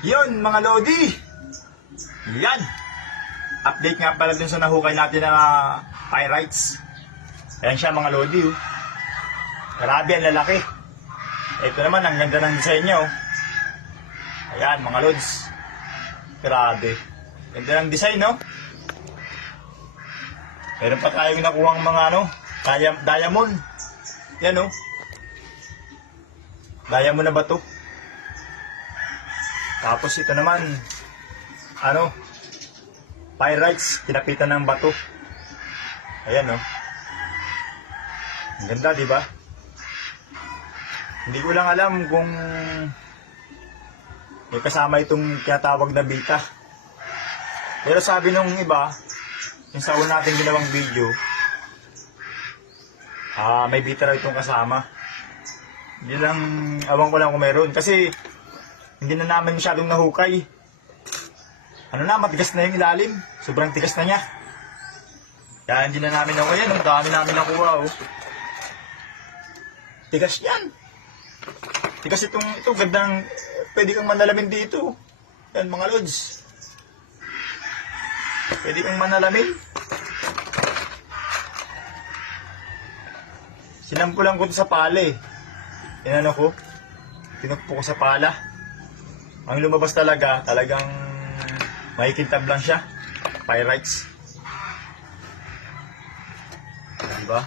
Yun mga Lodi. Yan. Update nga pala dun sa nahukay natin na pyrites. Ayan siya mga Lodi. Oh. Grabe ang lalaki. Ito naman ang ganda ng design niya. Oh. Ayan mga Lods. Grabe. Ganda ng design, no? Meron pa tayong nakuhang mga diamond. Yan, oh. Diamond na bato. Tapos ito naman, pyrites, kinapitan ng bato. Ayan, oh. Ang ganda, di ba? Hindi ko lang alam kung may kasama itong tinatawag na bita. Pero sabi nung iba, yung sa una natin ginawang video, may bita raw itong kasama. Hindi lang, awan ko lang kung meron. Kasi, hindi na namin masyadong nahukay. Matigas na yung ilalim. Sobrang tigas na niya. Kaya hindi na namin nakuha yan. Ang dami namin nakuha, oh. Tigas yan. Tigas ito gandang, pwede kang manalamin dito. Yan mga Lods. Pwede kang manalamin. Sinampulan ko ito sa pala eh. Inano ko, pinukpo ko sa pala. Ang lumabas talagang makikintab lang siya. Pyrites. Diba?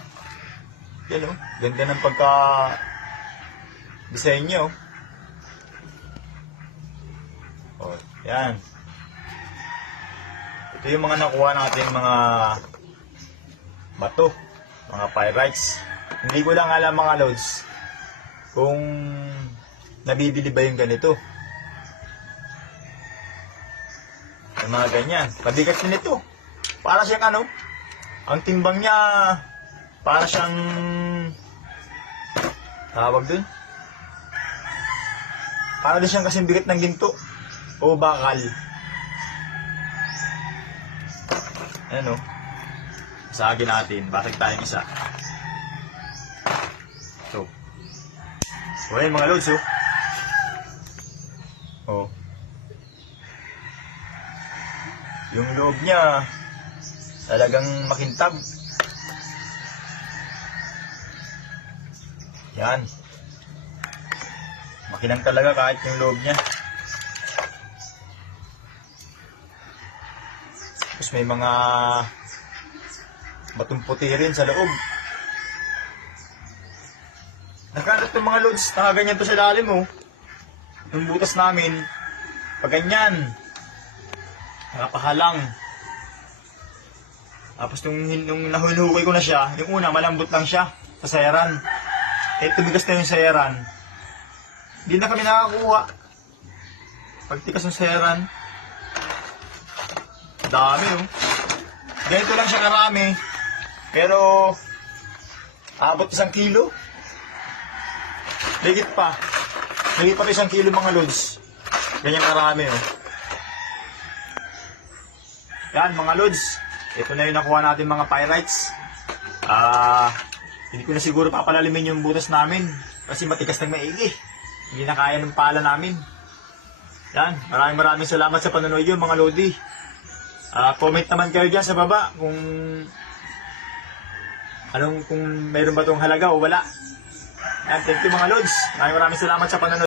Yan o, ganda ng pagka-design niya o. O, yan. Ito yung mga nakuha natin mga bato, mga pyrites. Hindi ko lang alam mga Lods kung nabibili ba yung ganito. Yung mga ganyan. Pabigat din ito. Para siyang ang timbang niya, para siyang, tawag dun? Para din siyang kasing bigat ng ginto. O bakal. Ayan o. Isagin natin. Basag tayong isa. So. So ayan mga Lods, oh. Oh. Yung loob niya talagang makintab. Yan. Makinang talaga kahit yung loob niya. Tapos may mga batong puti rin sa loob. Nakalat ng mga Lods, nakaganyan to sa lalim, oh. Yung butas namin, pag ganyan, nakapahalang. Tapos nung nahulukay ko na siya, yung una malambot lang siya sa sayaran. Tumigas na yung sayaran. Hindi na kami nakakuha. Pagtikas ng sayaran, dami, oh. Ganito lang siya karami. Pero, abot 1 kilo. Ligit pa. Ligit pa 1 kilo mga Lods. Ganyan karami, oh. Yan mga Lods. Ito na yung nakuha natin mga pyrites. Hindi ko na siguro papalalimin yung butas namin. Kasi matigas ng maigi. Hindi na kaya ng pala namin. Yan. Maraming salamat sa panonood yun mga Lodi. Comment naman kayo dyan sa baba kung kung mayroon ba itong halaga o wala. Yan, thank you mga Lods. Maraming salamat sa panonood.